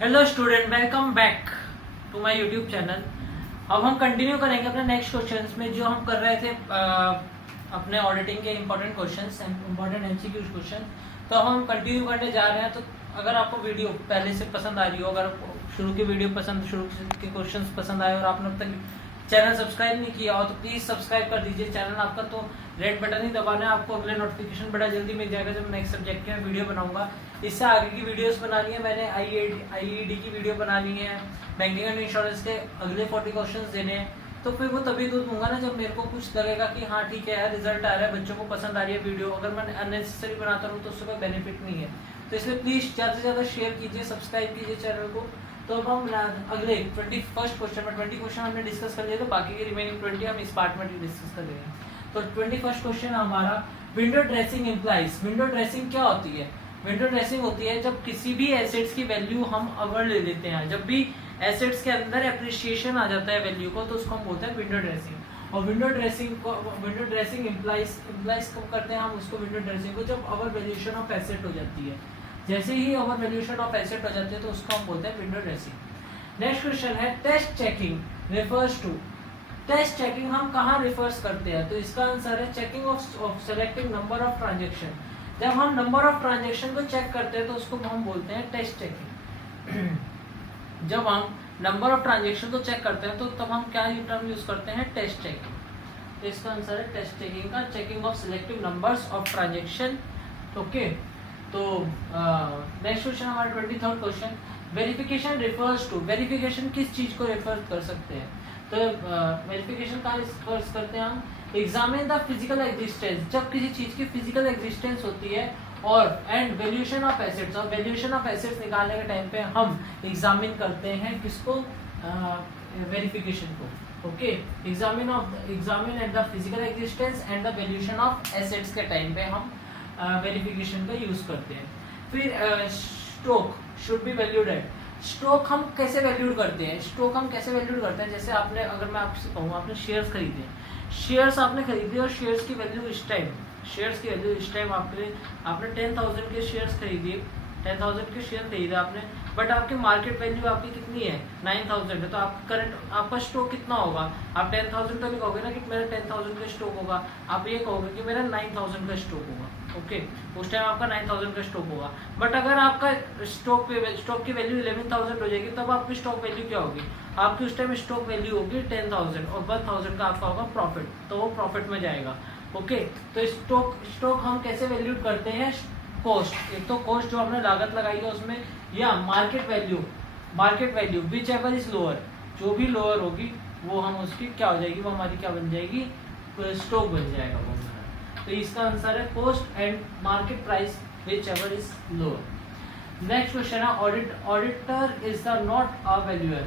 Hello student, welcome back to my YouTube channel. अब हम continue करेंगे अपने नेक्स्ट क्वेश्चंस में जो हम कर रहे थे अपने ऑडिटिंग के important questions, important MCQ question. तो हम कंटिन्यू करने जा रहे हैं। तो अगर आपको वीडियो पहले से पसंद आ रही हो, अगर शुरू की वीडियो पसंद, शुरू के क्वेश्चंस पसंद आए और आपने अब तक चैनल सब्सक्राइब नहीं किया हो तो प्लीज सब्सक्राइब कर दीजिए चैनल आपका। तो रेड बटन ही दबाना है, आपको अगले नोटिफिकेशन बड़ा जल्दी मिल जाएगा जब नेक्स्ट सब्जेक्ट की मैं वीडियो बनाऊंगा। इससे आगे की वीडियोस बनानी है मैंने, आईईडी की वीडियो बनानी है, बैंकिंग एंड इंश्योरेंस के अगले 40 क्वेश्चंस देने हैं। तो फिर वो तभी दूंगा ना जब मेरे को कुछ लगेगा कि हाँ ठीक है यार, रिजल्ट आ रहा है, बच्चों को पसंद आ रही है वीडियो। अगर मैं अननेसेसरी बनाता रहूँ तो उससे कोई बेनिफिट नहीं है। तो इसलिए प्लीज ज्यादा से ज्यादा शेयर कीजिए, सब्सक्राइब कीजिए चैनल को। तो अब हम अगले 21st क्वेश्चन में 20 क्वेश्चन हमने डिस्कस कर लिया, तो बाकी के रिमेनिंग 20 हम इस पार्ट में डिस्कस कर लेंगे। तो 21st क्वेश्चन हमारा window dressing implies. Window dressing क्या होती है? विंडो ड्रेसिंग होती है जब किसी भी एसेट्स की वैल्यू हम अवर ले लेते हैं, जब भी एसेट्स के अंदर एप्रिसिएशन आ जाता है वैल्यू को, तो उसको हम बोलते हैं विंडो ड्रेसिंग। और विंडो ड्रेसिंग इम्प्लाइज कब करते हैं हम उसको, विंडो ड्रेसिंग को जब अवर वैल्यूएशन ऑफ एसेट हो जाती है। जैसे ही ओवर वैल्यूएशन ऑफ एसेट हो जाती है तो उसको हम बोलते हैं विंडो ड्रेसिंग। नेक्स्ट क्वेश्चन है test checking refers to. Test checking हम कहाँ रिफर्स करते हैं? तो इसका आंसर है checking of selecting number of transaction. जब हम नंबर ऑफ ट्रांजेक्शन को चेक करते हैं तो उसको हम बोलते हैं टेस्ट चेकिंग। जब हम नंबर ऑफ ट्रांजेक्शन को चेक करते हैं तो तब हम क्या टर्म यूज करते हैं? Test checking. तो इसका आंसर है टेस्ट चेकिंग का checking of selective numbers of transaction. Okay, तो नेक्स्ट क्वेश्चन हमारा 23rd question, verification refers to. Verification किस चीज को रेफर कर सकते हैं? तो वेरिफिकेशन का रिफर्स करते हैं हम एग्जामिन द फिजिकल एग्जिस्टेंस। जब किसी चीज की फिजिकल एग्जिस्टेंस होती है और एंड वैल्यूएशन ऑफ एसेट्स, और वैल्यूएशन ऑफ एसेट्स निकालने के टाइम पे हम एग्जामिन करते हैं किसको? वेरिफिकेशन को। Okay, examine at the physical existence and the valuation of assets के टाइम पे हम वेरिफिकेशन का यूज करते हैं। फिर stock should be valued at. Stock हम कैसे वैल्यूड करते हैं? स्टॉक हम कैसे वैल्यूड करते हैं? जैसे आपने, अगर मैं आपसे कहूँ, आपने शेयर्स खरीदे, शेयर्स आपने खरीदे और शेयर्स की वैल्यू इस टाइम, शेयर्स की वैल्यू इस टाइम आपने 10,000 के शेयर्स खरीदिए, 10,000 के शेयर खरीदे आपने, बट आपकी मार्केट वैल्यू आपकी कितनी है? 9,000 है। तो आपका स्टॉक कितना होगा? आप 10,000 तो नहीं कहोगे ना कि मेरा 10,000 का स्टॉक होगा, आप ये कहोगे कि मेरा 9,000 का स्टॉक होगा। ओके, उस टाइम आपका 9,000 का स्टॉक होगा। बट अगर आपका स्टॉक की वैल्यू 11,000 हो जाएगी तब आपकी स्टॉक वैल्यू क्या होगी? आपकी उस टाइम स्टॉक वैल्यू होगी 10,000 और 1,000 का आपका होगा प्रॉफिट, तो वो प्रॉफिट में जाएगा। ओके, तो स्टॉक हम कैसे वैल्यूड करते हैं? कॉस्ट, एक तो कॉस्ट जो हमने लागत लगाई है उसमें, या market value which ever is lower, जो भी लोअर होगी वो हम उसकी क्या हो जाएगी? वो हमारी क्या बन जाएगी? स्टॉक बन जाएगा वो हमारा। तो इसका आंसर है cost and market price whichever is lower. Next question है auditor is the not a valuer.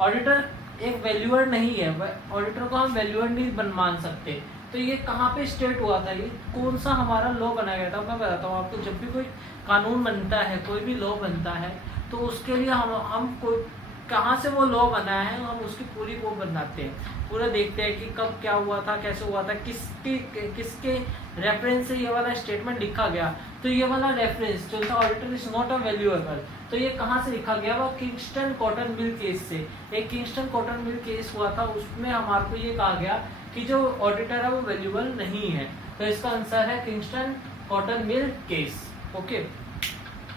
Auditor एक वैल्यूअर नहीं है, ऑडिटर को हम वैल्यूअर नहीं मान सकते। तो ये कहाँ पे स्टेट हुआ था? ये कौन सा हमारा लॉ बनाया गया था? मैं बताता हूँ आपको। जब भी कोई कानून बनता है, कोई भी लॉ बनता है, तो उसके लिए हम कोई कहाँ से वो लॉ बना है हम उसकी पूरी वो बनाते हैं, पूरा देखते हैं कि कब क्या हुआ था, कैसे हुआ था, किसके रेफरेंस से ये वाला स्टेटमेंट लिखा गया। तो ये वाला रेफरेंस जो था auditor is not a valuable, तो ये कहाँ से लिखा गया? वो किंगस्टन कॉटन मिल केस से। एक किंगस्टन कॉटन मिल केस हुआ था, उसमें हमारे को ये कहा गया कि जो ऑडिटर है वो वैल्यूएबल नहीं है। तो इसका आंसर है Kingston cotton mill case. Okay,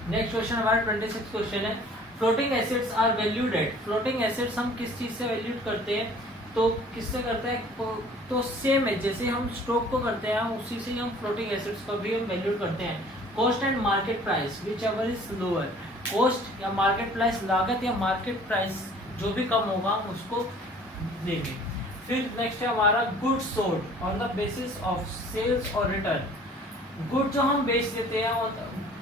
next question हमारा 26 क्वेश्चन है floating assets are valued at. Floating assets हम किस चीज से वैल्यूड करते हैं? तो किससे करते हैं? तो सेम है, जैसे हम स्टॉक को करते हैं उसी से हम फ्लोटिंग एसेट्स को भी हम वैल्यूड करते हैं। Cost and market price whichever is lower. Cost या मार्केट प्राइस, लागत या मार्केट प्राइस जो भी कम होगा हम उसको देंगे। फिर नेक्स्ट है हमारा good sold on the basis of sales और रिटर्न। गुड जो हम बेच देते हैं,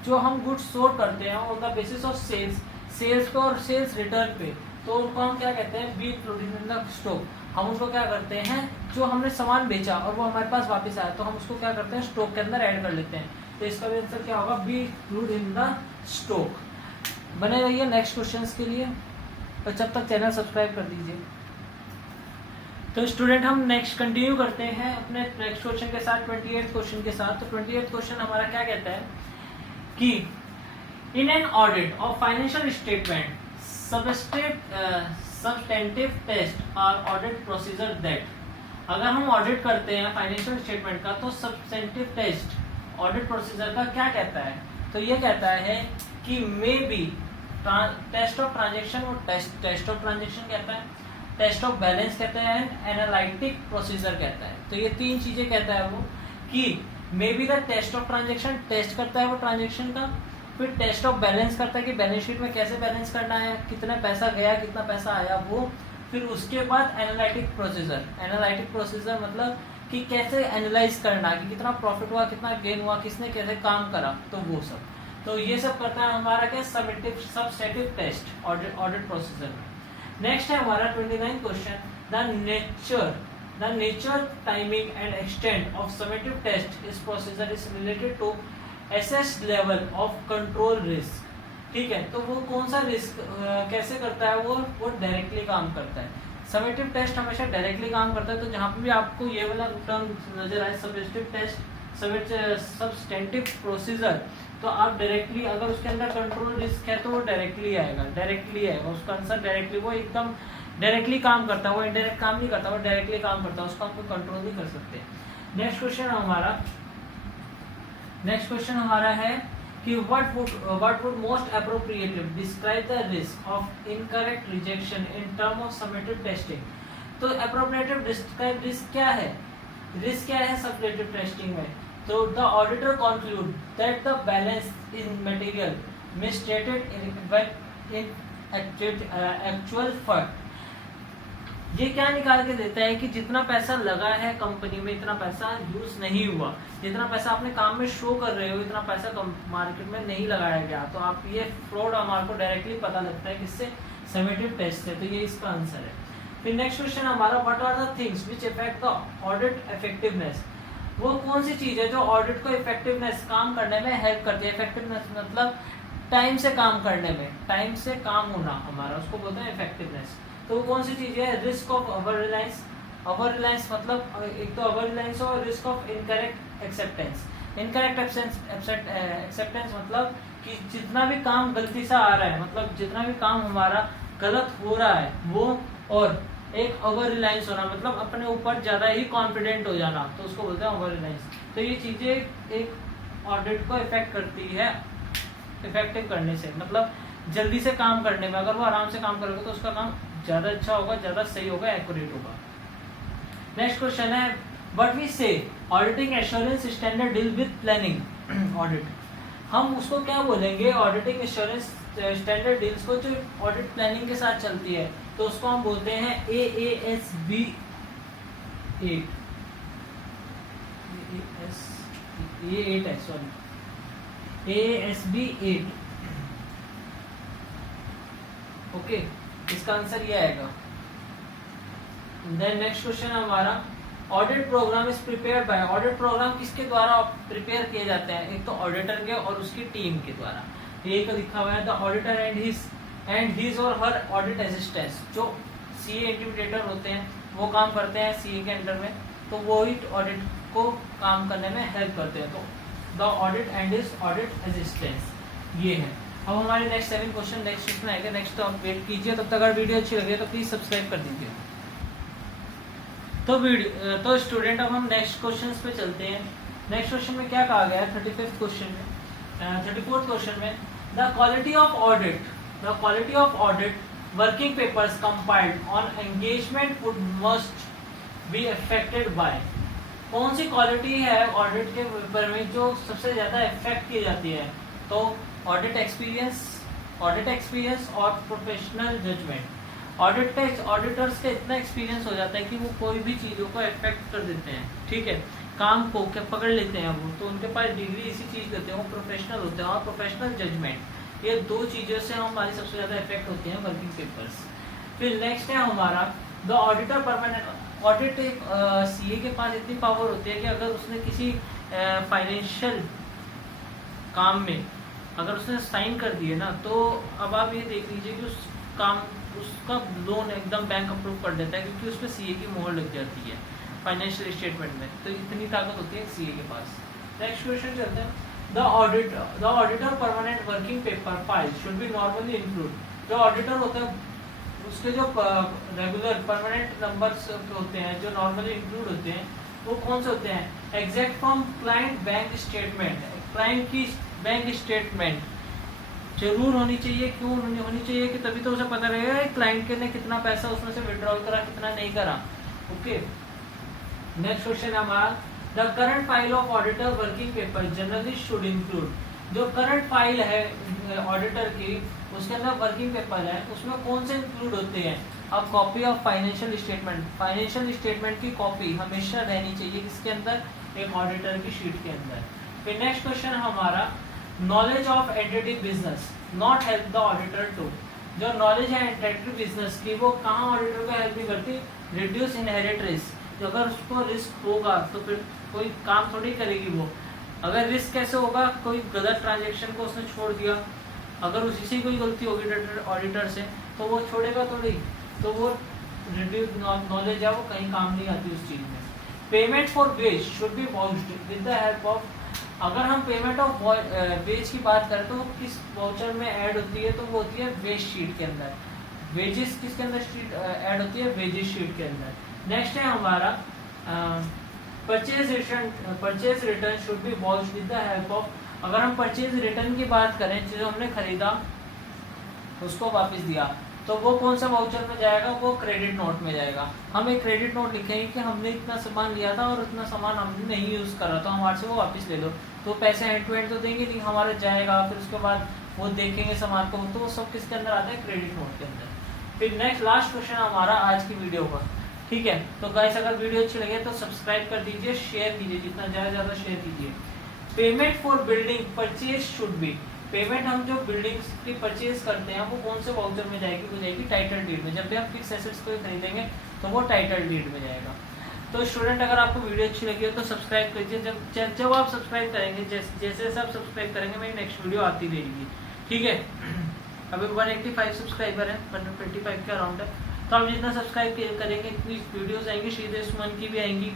जो हम गुड सोल्ड करते हैं on the basis of sales पे और सेल्स रिटर्न पे, तो उनको हम क्या कहते हैं? Be included in the stock. हम उसको क्या करते हैं? जो हमने सामान बेचा और वो हमारे पास वापस आया तो हम उसको क्या करते हैं? स्टॉक के अंदर ऐड कर लेते हैं। तो इसका भी आंसर क्या होगा? Be include in the stock. बने रहिए नेक्स्ट क्वेश्चंस के लिए, और जब तक चैनल सब्सक्राइब कर दीजिए। तो स्टूडेंट हम नेक्स्ट कंटिन्यू करते हैं अपने नेक्स्ट क्वेश्चन के साथ, 28th क्वेश्चन के साथ। तो 28th क्वेश्चन हमारा क्या कहता है कि in an audit of financial statement substantive test और ऑडिट प्रोसीजर दैट, अगर हम ऑडिट करते हैं फाइनेंशियल स्टेटमेंट का तो सब्सटेंटिव टेस्ट ऑडिट प्रोसीजर का क्या कहता है, तो ये कहता है कि may be test of transaction, वो टेस्ट ऑफ ट्रांजेक्शन कहता है, टेस्ट ऑफ बैलेंस कहता है, एनालिटिक प्रोसीजर कहता है। तो ये तीन चीजें कहता है वो कि may be the test of transaction, test करता है वो ट्रांजेक्शन का, फिर टेस्ट ऑफ बैलेंस करता है कि बैलेंस शीट में कैसे बैलेंस करना है, कितना पैसा गया कितना पैसा आया वो, फिर उसके बाद एनालिटिक प्रोसीजर, एनालिटिक प्रोसीजर मतलब कि कैसे एनालाइज करना कि कितना प्रॉफिट हुआ कितना गेन हुआ, किसने कैसे काम करा, तो वो सब, तो ये सब करता है हमारा क्या सबस्टेटिव टेस्ट ऑडिट प्रोसीजर में। नेक्स्ट है हमारा 29 question, the nature timing and extent of substantive test इस procedure is related to assessed level of control risk. ठीक है, तो वो कौन सा रिस्क कैसे करता है, वो डायरेक्टली काम करता है। समेटिव टेस्ट हमेशा डायरेक्टली काम करता है, तो जहाँ पे भी आपको ये वाला टर्म नजर आए सबस्टेटिव टेस्ट, सबस्टेंटिव प्रोसीजर, तो आप डायरेक्टली अगर उसके अंदर कंट्रोल रिस्क है तो वो डायरेक्टली आएगा उसका आंसर डायरेक्टली, वो एकदम डायरेक्टली काम करता है, वो इनडायरेक्ट काम नहीं करता, वो डायरेक्टली काम करता है, उसको आप कंट्रोल नहीं कर सकते। नेक्स्ट क्वेश्चन हमारा है कि what would most appropriately describe the risk of incorrect rejection in term of summative testing। तो appropriative describe risk क्या है, summative testing में, तो the auditor conclude that the balance in material misstated in actual fact। ये क्या निकाल के देता है कि जितना पैसा लगा है कंपनी में इतना पैसा यूज नहीं हुआ, जितना पैसा अपने काम में शो कर रहे हो इतना पैसा मार्केट में नहीं लगाया गया, तो आप ये फ्रॉड हमारे को डायरेक्टली पता लगता है किससे, समेटिव टेस्ट से, तो ये इसका आंसर है। फिर नेक्स्ट क्वेश्चन हमारा, what are the things which affect the audit effectiveness. वो कौन सी चीज है जो ऑडिट को इफेक्टिवनेस काम करने में हेल्प करती है। इफेक्टिवनेस मतलब टाइम से काम करने में, टाइम से काम होना हमारा, उसको बोलते हैं इफेक्टिवनेस। तो वो कौन सी चीज है, risk of over Reliance. Over Reliance मतलब एक तो ओवर रिलायंस और risk of incorrect acceptance. Incorrect acceptance मतलब कि जितना भी काम गलती से आ रहा है, मतलब जितना भी काम हमारा गलत हो रहा है वो, और एक ओवर रिलायंस होना मतलब अपने ऊपर ज्यादा ही कॉन्फिडेंट हो जाना, तो उसको बोलते हैं ओवर रिलायंस। तो ये चीजें एक ऑडिट को इफेक्ट करती है इफेक्टिव करने से, मतलब जल्दी से काम करने में। अगर वो आराम से काम करेगा तो उसका काम ज्यादा अच्छा होगा, ज्यादा सही होगा, एक्यूरेट होगा। नेक्स्ट क्वेश्चन है, व्हाट वी से auditing assurance standard deal with planning audit. हम उसको क्या बोलेंगे, ऑडिटिंग एश्योरेंस स्टैंडर्ड डील्स को जो ऑडिट प्लानिंग के साथ चलती है, तो उसको हम बोलते हैं AASB 8। ये 8 है, सॉरी, AASB 8। ओके, इसका आंसर ये आएगा। देन नेक्स्ट क्वेश्चन हमारा, audit program is prepared by. Audit program किसके द्वारा प्रिपेयर किए जाते हैं, एक तो ऑडिटर के और उसकी टीम के द्वारा। ये तो लिखा हुआ है, द ऑडिटर एंड हिज और हर ऑडिट असिस्टेंट्स। जो सीए इंटीग्रेटर होते हैं वो काम करते हैं सीए के अंडर में, तो वो ही ऑडिट को काम करने में हेल्प करते हैं। तो the audit and his audit assistants ये है। अब हमारे नेक्स्ट 7 क्वेश्चन नेक्स्ट वीक में आएगा। नेक्स्ट तो आप वेट कीजिए, तब तक अगर वीडियो अच्छी लगे तो प्लीज सब्सक्राइब कर दीजिए। तो स्टूडेंट अब हम नेक्स्ट क्वेश्चंस पे चलते हैं। नेक्स्ट क्वेश्चन में क्या कहा गया है, 35th क्वेश्चन में, 34th क्वेश्चन में, the quality of audit working papers compiled on engagement would must be affected by. कौन सी क्वालिटी है ऑडिट के पेपर में जो सबसे ज्यादा इफेक्ट की जाती है, तो ऑडिट एक्सपीरियंस और प्रोफेशनल जजमेंट। ऑडिटर्स का इतना एक्सपीरियंस हो जाता है कि वो कोई भी चीजों को इफेक्ट कर देते हैं, ठीक है, काम को क्या पकड़ लेते हैं वो, तो उनके पास डिग्री इसी चीज देते हैं, वो प्रोफेशनल होते हैं। और प्रोफेशनल जजमेंट, ये दो चीजों से हमारी सबसे ज्यादा इफेक्ट होती है वर्किंग पेपर्स। फिर नेक्स्ट है हमारा, द ऑडिटर परमानेंट ऑडिट। एक सीए के पास इतनी पावर होती है कि अगर उसने किसी फाइनेंशियल काम में अगर उसने साइन कर दिए ना, तो अब आप ये देख लीजिए कि उसका लोन एकदम बैंक अप्रूव कर देता है, क्योंकि उस पर सीए की मोहर लग जाती है फाइनेंशियल स्टेटमेंट में। तो इतनी ताकत होती है सीए के पास। नेक्स्ट क्वेश्चन चलते हैं, the auditor permanent working paper file should be normally include. जो ऑडिटर होते हैं उसके जो रेगुलर परमानेंट नंबर्स होते हैं जो नॉर्मली इंक्लूड होते हैं वो कौन से होते हैं? Exact from client bank statement, client की बैंक स्टेटमेंट जरूर होनी चाहिए। क्यों होनी चाहिए? कि तभी तो उसे पता रहेगा क्लाइंट के ने कितना पैसा उसमें से विड्रॉल करा, कितना नहीं करा। ओके, नेक्स्ट क्वेश्चन है हमारा, the current file of auditor working paper generally should include. जो करंट फाइल है ऑडिटर की उसके अंदर वर्किंग पेपर है उसमें कौन से इंक्लूड होते हैं? अब copy of financial statement, financial statement की कॉपी हमेशा रहनी चाहिए किसके अंदर? एक ऑडिटर की शीट के अंदर। फिर नेक्स्ट क्वेश्चन हमारा, knowledge of entity business not help the auditor to. जो नॉलेज है एंटिटी बिजनेस की वो कहाँ ऑडिटर को हेल्प नहीं करती? Reduce inherit risk. अगर उसको रिस्क होगा तो फिर कोई काम थोड़ी करेगी वो। अगर रिस्क कैसे होगा? कोई गलत ट्रांजेक्शन को उसने छोड़ दिया, अगर उसी से कोई गलती होगी ऑडिटर से तो वो छोड़ेगा थोड़ी, तो वो रिड्यूस नॉलेज है वो कहीं काम नहीं आती उस चीज में। Payment for wage should be vouchered with the help of. अगर हम पेमेंट ऑफ वेज की बात करें तो वो किस वाउचर में ऐड होती है? तो वो होती है वेज शीट के अंदर। वेजेस किसके अंदर शीट ऐड होती है? वेजेस शीट के अंदर। नेक्स्ट है हमारा purchase return should be vouched with the help of. अगर हम परचेज रिटर्न की बात करें, जो हमने खरीदा उसको वापस दिया, तो वो कौन सा वाउचर में जाएगा? वो क्रेडिट नोट में जाएगा। हम एक क्रेडिट नोट लिखेंगे कि हमने इतना सामान लिया था और इतना सामान हमने नहीं यूज करा तो हमारे से वो वापस ले लो। तो पैसे हैंड टू हैंड तो देंगे नहीं, हमारे जाएगा, फिर उसके बाद वो देखेंगे सामान को, तो वो सब किसके अंदर आता है? क्रेडिट नोट के अंदर। फिर नेक्स्ट लास्ट क्वेश्चन हमारा आज की वीडियो का, ठीक है। तो गाइस अगर वीडियो अच्छी लगे तो सब्सक्राइब कर दीजिए, शेयर कीजिए, जितना ज्यादा शेयर कीजिए। Payment for building purchase should be. Payment हम जो बिल्डिंग्स की परचेज करते हैं वो कौन से वाउचर में जाएगी? वो जाएगी टाइटल डीड में। जब भी हम फिक्स एसेट्स को खरीदेंगे तो वो टाइटल डीड में जाएगा। तो स्टूडेंट अगर आपको वीडियो अच्छी लगी हो तो सब्सक्राइब कीजिए। जब आप सब्सक्राइब करेंगे, जैसे आप सब्सक्राइब करेंगे मेरी नेक्स्ट वीडियो आती रहेगी, ठीक है। अभी 185 सब्सक्राइबर है, 125 के अराउंड है। तो आप जितना सब्सक्राइब करेंगे इतनी वीडियोस आएंगी, श्रीदेव सुमन की भी आएंगी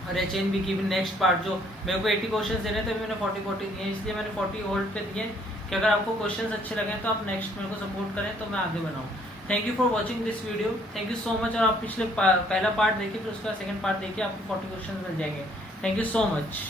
और HNB की भी नेक्स्ट पार्ट। जो मेरे को 80 क्वेश्चन देने थे, मैंने 40 दिए, इसलिए मैंने 40 होल्ड पे दिए कि अगर आपको क्वेश्चन अच्छे लगे तो आप नेक्स्ट मेरे को सपोर्ट करें तो मैं आगे बनाऊँ। Thank you for watching this video, thank you so much. और आप पिछले पहला पार्ट देखिए, फिर उसका सेकंड पार्ट देखिए, आपको 40 क्वेश्चन मिल जाएंगे। Thank you so much.